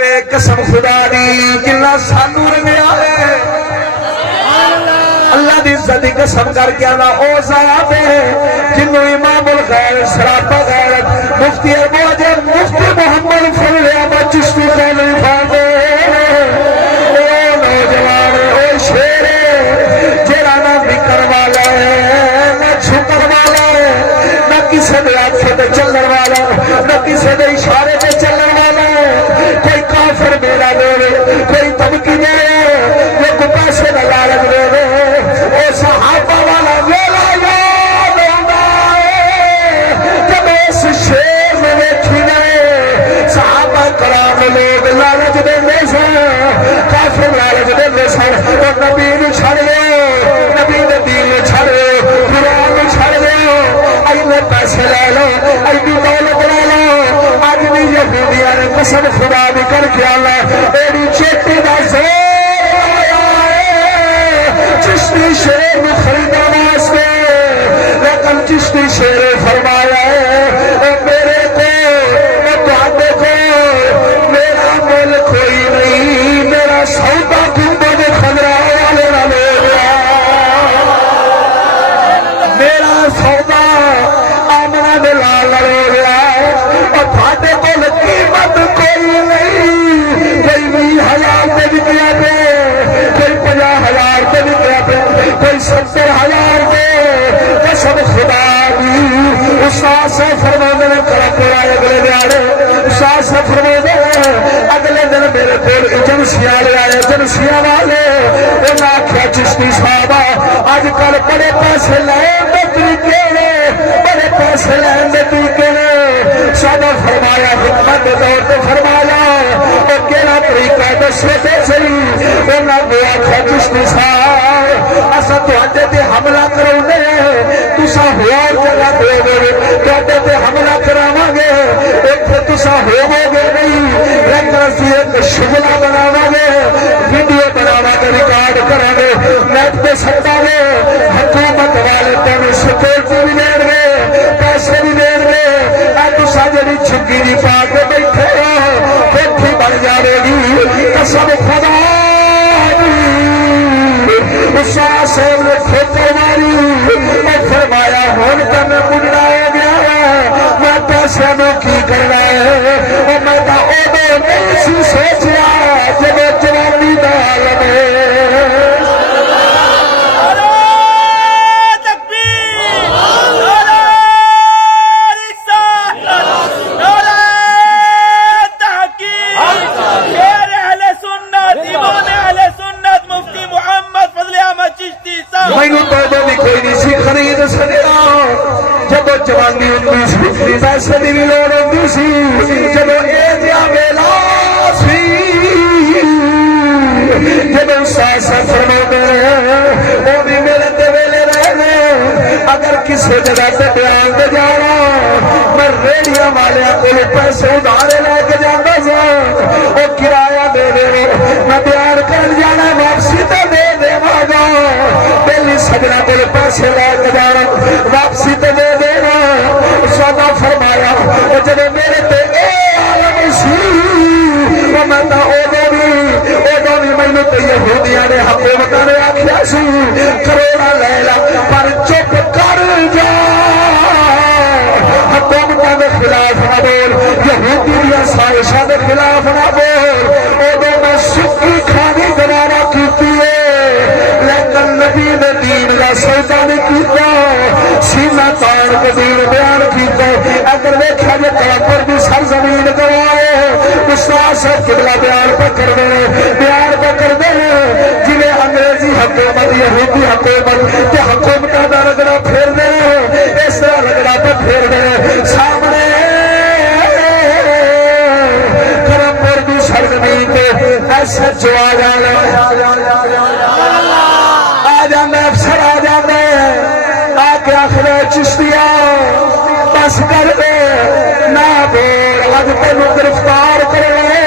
قسم خدا دی جنہ سانو رنگیا ہے اللہ دی عزت دی قسم کر کے آنا او ذات ہے جنہوں امام الغیر سراپا غیرت مفتی اربوجہ مفتی محمد فضل احمد چشتی خیلی فاندے او نوجوان او شیر جیرا نہ بکر والا ہے نہ چھکر والا ہے نہ کسی دے آنکھیں دے چلن والا نہ کسی دے اشارے دے چلن والا ہے کوئی کافر میرا دے کوئی دھمکی دے وہ کو پیسے نہ لالچ دے او صحابہ والا ویلا یاد آندا ہے جب اس شیر میں ویکھی گئے صحابہ کرام لوگ لالچ دے سن کافر لالچ دے سن اور نبی نو چھڑ لے نبی دے دین نو چھڑ لے قرآن نو چھڑ لے اینے پیسے لے لو اینے دولت لے لو اج بھی یہودیاں نے قسم خدا دی کر کے اللہ میری چیٹی دا زور آیا ہے چشتی شیر میں خریدا واسطے لیکن چشتی شیر فرمایا ہے اے میرے کو میں تہاڈے کو میرا مل کوئی نہیں میرا سودا گنبد خضرا والے نہ لے گیا میرا سودا آمنا دے لال لے گیا اور تہاڈے کول قیمت کوئی نہیں کوئی 20,000 دے وکیا پہ کوئی 50,000 دے وکیا پہ کوئی 70,000 دے قسم خدا دی استاد سے فرماندے نے کرا پورا اگلے دیاڑے استاد سے فرماندے اگلے دن میرے کول ایجنسیاں لے آئے ایجنسیاں والے انہاں آکھیا چشتی صاحب اج کل بڑے پیسے لین دے طریقے نے بڑے پیسے لین دے طریقے نے سادہ فرمایا حکمت دے طور تے فرمایا او کیڑا طریقہ ہے دسو تے صحیح انہاں نے آکھیا چشتی صاحب اساں تہاڈے تے حملہ کراوندے تساں ہور جگہ دے دو تہاڈے تے حملہ کراواں گے ایتھے تساں ہووو گے نہیں لیکن اسی ایک شغلہ بناواں گے ویڈیو بناواں گے ریکارڈ کراں گے نیٹ تے سٹاں گے حکومت والے تینوں سکیورٹی بھی دین گے پیسے بھی دین گے اے تساں جڑی جھگی دی پا کے بیٹھے ہو کیتھے بن جاوے گی قسم خدا استاد صاحب نے ٹھوکر ماری میں فرمایا ہن تے میں بڈھا ہو گیا میں پیسے نو کی کرنا ہے او میں تا اودے نہیں سی سوچیا جب جوانی دا عالم ہے جوانی ہوندی سی پیسے دی بھی لوڑ ہوندی سی جدو اے دیا ویلا سی جدو ساس فرماندے او بھی میرے تے ویلے رہنے اگر کسی جگہ تے بیان دے جانا میں ریڑیاں والیاں کول پیسے ادھارے لے کے جاندا سا او کرایہ دے دے میں بیان کر جانا واپسی تے دے دیواں گا پہلی سجنا کول پیسے لے کے جانا واپسی تے دے دینا سودا فرمایا جب میرے تے اے عالم سی میں تا اودے بھی مینوں تے یہودیاں نے حکومتاں نے آکھیا سی کروڑا لے لا پر چپ کر جا حکومتاں دے خلاف نہ بول یہودی دیاں سازشاں دے خلاف نہ بول اودے میں سکی کھانی گوارا کیتی ہے لیکن نبی دے دین دا سودا نہیں کیتا سینہ تاڑ کے دین بیان کیتا اگر دیکھا جائے کافر دی سرزمین گوائے استاد صاحب قبلہ بیان پکڑ دے جی انگریزی حکومت یہودی حکومت تے حکومتاں دا رگڑا پھیر دے اس طرح رگڑا پہ پھیر دے سامنے کرمپور دی سرزمین تے ایسا جو آ جانا افسر آ جاندے آ کے آخر چشتیا بس کر دے نہ بول اج تینوں گرفتار کر لے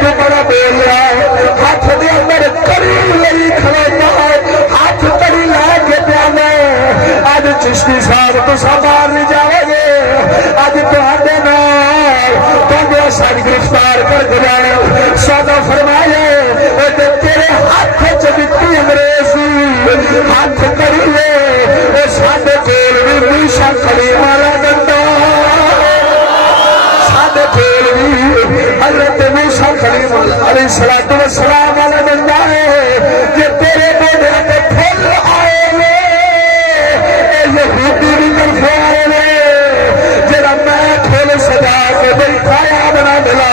تو بڑا بول رہا ہے ہاتھ دے اندر کڑی لئی کھڑوتا ہے ہاتھ کڑی لے کے پیانا اج چشتی صاحب تساں باہر نہیں جاؤ گے اج تہاڈے نال تہاڈے ساری گرفتار کر کے جانا انگریز ہاتھ کریے وہ ساڈے کول بھی موسیٰ کلیم والا ڈنڈا ساڈے کول بھی حضرت موسیٰ کلیم علیہ السلام والا ڈنڈا ہے کہ تیرے موڈے تے پھل آئے نے یہودی بھی طرف آئے نے جڑا میں کھول سجا کے بیٹھایا بنا ملا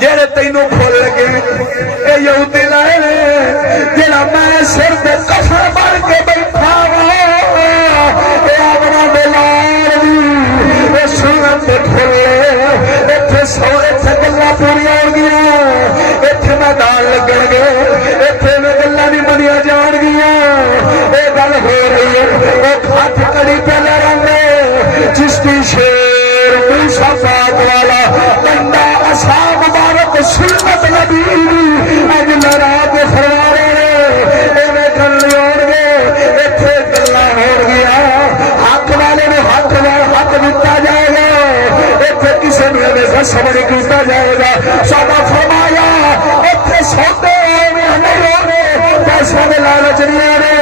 جڑے تینوں کھول لگے اے یہودی لائے جڑا میں سر دے کفن بن کے بیٹھا اے آمنا ملار اے سنت دے کھولے ایتھے سو ایتھے گلاں پوریاں ہو گیاں ایتھے میدان لگن گے ایتھے میں گلاں نہیں بنیاں جان گیاں اے گل ہو رہی ہے او ہاتھ کڑی پہ لڑاندے چشتی شیر موسیٰ پاک والا بندہ اصحاب مبارک سنت نبی اج لڑا کے فرما رہے ایویں گل ہو گے ایتھے گلاں ہو گیا حق والے نے حق دتا جائے گا ایتھے کسی نے ہمیشہ سمجھ کیتا جائے گا سادہ فرمایا ایتھے سودے نہیں ہونے پیسوں کے لالچ نہیں آنے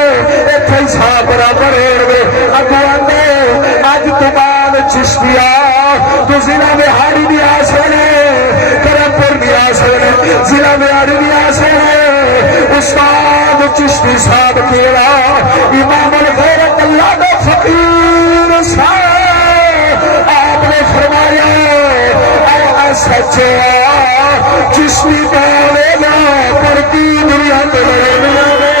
ایتھے حساب برابر ہو گے اگو آدھے اج تو بعد چشتیا تو ضلع میں ہاڑی بھی آ سکے کرمپور بھی آ سکے ضلع میں ہاڑی بھی آ سکے استاد چشتی صاحب کیڑا امام الغیرت اللہ دا فقیر صاحب آپ نے فرمایا اے سچا چشتی پاوے گا پر کی دنیا کے لڑے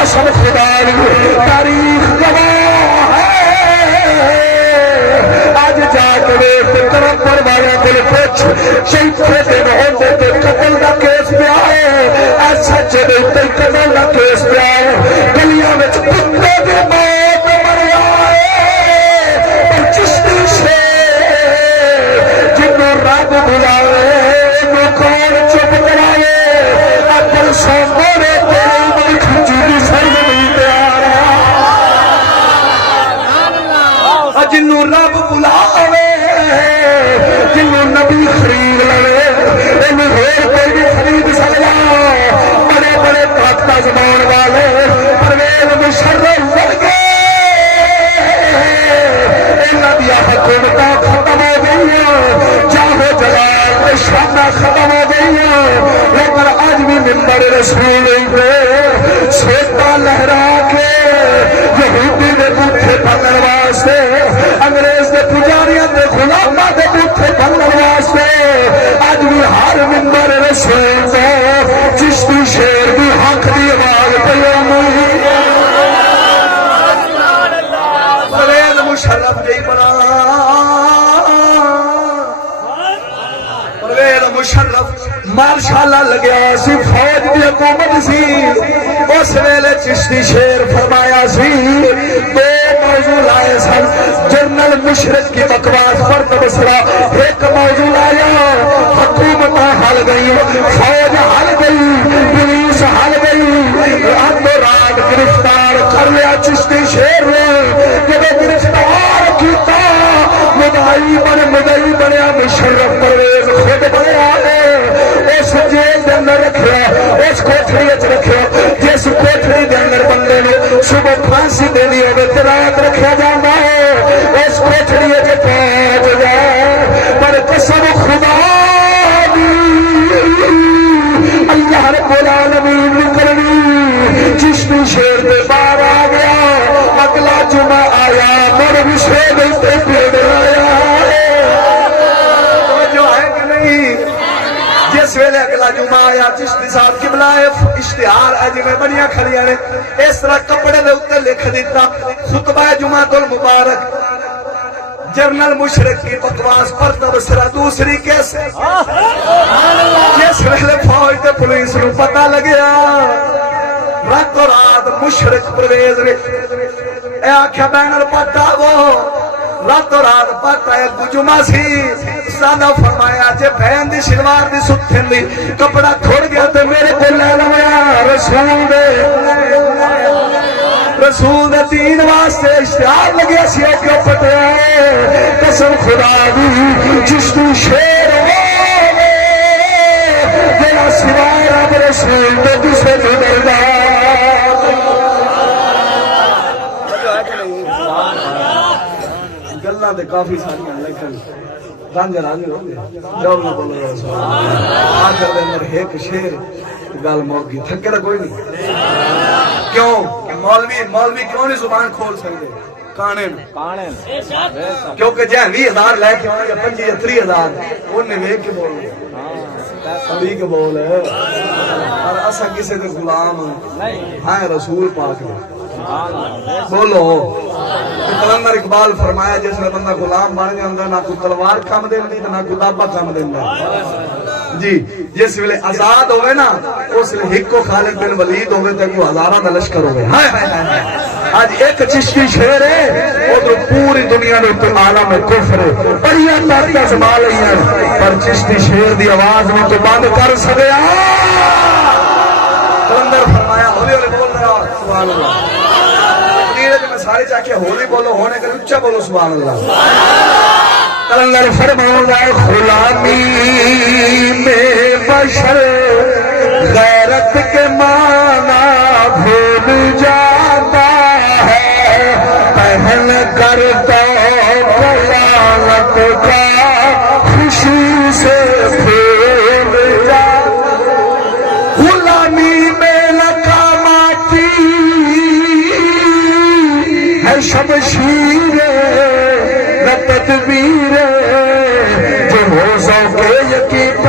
قسم خدا کی تاریخ گواہ ہے آج جا کے کرمپور والے دل پوچھ شیطے دن ہوتے تے قتل دا کیس پہ آئے اے سچے دے قتل دا کیس پہ آئے گلیاں وچ کتے دی موت مر آئے پر چشتی شیر جنوں رب بلاوے انہوں کون چپ کرائے اپن سو مورے تیرے ملک جی سر نہیں پیارا جنوں رب بلاوے جنوں نبی خرید لے انہوں ہور کوئی بھی خرید سکتا بڑے بڑے طاقت زمان والے پرویز مشرف ورگے انہاں دی حکومتاں ختم ہو گئی جاہو جلال شانہ ختم ہو گئی لیکن آج بھی منبر رسول پہ سوتا لہرا کے یہودی دے بوٹھے پکڑ واسطے انگریز دے پجاریاں دے غلاماں دے بوٹھے پکڑ واسطے آج بھی ہر منبر رسول پہ چشتی شیر بھی حق دی آواز پہ پرویز مشرف جی بنا مشرف مارشالہ لگیا سی فوج دی حکومت سی اس ویلے چشتی شیر فرمایا سی دو موضوع لائے سن جنرل مشرف کی بکواس پر تبصرہ ایک موضوع آیا حکومت ہل گئی فوج ہل گئی پولیس ہل گئی راتوں رات گرفتار کر لیا چشتی شیر نے جب گرفتار کیتا مدعی بنیا مشرف پرویز خود بنیا اس جیل دے اندر رکھیا اس کوٹھڑی وچ رکھیا جس کوٹھڑی دے اندر بندے نو صبح پھانسی دینی ہوے تے رات رکھیا جاندا ہے اس کوٹھڑی وچ پہنچ جائے پر قسم خدا دی اللہ رب العالمین نے کرنی چشتی شیر دے باہر آ گیا اگلا جمعہ آیا مر وشے دے تے پیڑ آیا جس ویلے اگلا جمعہ آیا چشتی صاحب قبلہ اشتہار اج میں بنیاں کھڑیاں نے اس طرح کپڑے دے اوتے لکھ دیتا خطبہ جمعہ المبارک جنرل مشرف کی بکواس پر تبصرہ دوسری کیسے جس ویلے فوج تے پولیس نو پتہ لگیا راتوں رات مشرف پرویز نے اے آکھیا بینر پٹا وہ راتوں رات پتا ایک جمعہ سی سادہ فرمایا جے بہن دی شلوار دی ستھن دی کپڑا کھڑ گیا تے میرے کو لے لویا رسول دے دین واسطے اشتہار لگیا سی کیوں پٹیا قسم خدا دی چشتی شیر ہوے سوائے رب رسول تو کسے تو ڈردا گلاں تے کافی ساریاں لیکن رنگ رنگ ہو گئے جاؤ نہ بولو یا رسول اللہ آخر دے اندر ایک شیر گل موک گئی تھکے دا کوئی نہیں کیوں مولوی کیوں نہیں زبان کھول سکتے کانے کیونکہ جہاں 20,000 لے کے آنے یا 25 یا 30,000 انہیں ویک کے بول سبھی کے بول ہے اور اسا کسے دے غلام ہاں رسول پاک دے بولو کلندر اقبال فرمایا جس میں بندہ غلام بن جاندہ نہ کوئی تلوار کام دیندی نہ کوئی دابا کام دیندہ جی جس ویلے آزاد ہوئے نا اس ویلے ہکو خالد بن ولید ہوئے تے کوئی ہزارہ دا لشکر ہوئے آج ایک چشتی شہر ہے وہ تو پوری دنیا میں تو عالم کفر ہے بڑیا طاقت سما لئی ہیں پر چشتی شہر دی آواز میں تو بند کر سکیا کلندر فرمایا ہولی ہولی بول رہا سبحان اللہ میں سارے چاکے ہولی بولو ہونے کے اچھا بولو سبحان اللہ کلندر فرماؤں غلامی میں بشر غیرت کے معنی بھول جاتا ہے پہن کر تو غلامت کا خوشی سے پھول جاتا غلامی میں ناکاماتی ہے شمشیر تدبیر جو ہو سکے یقین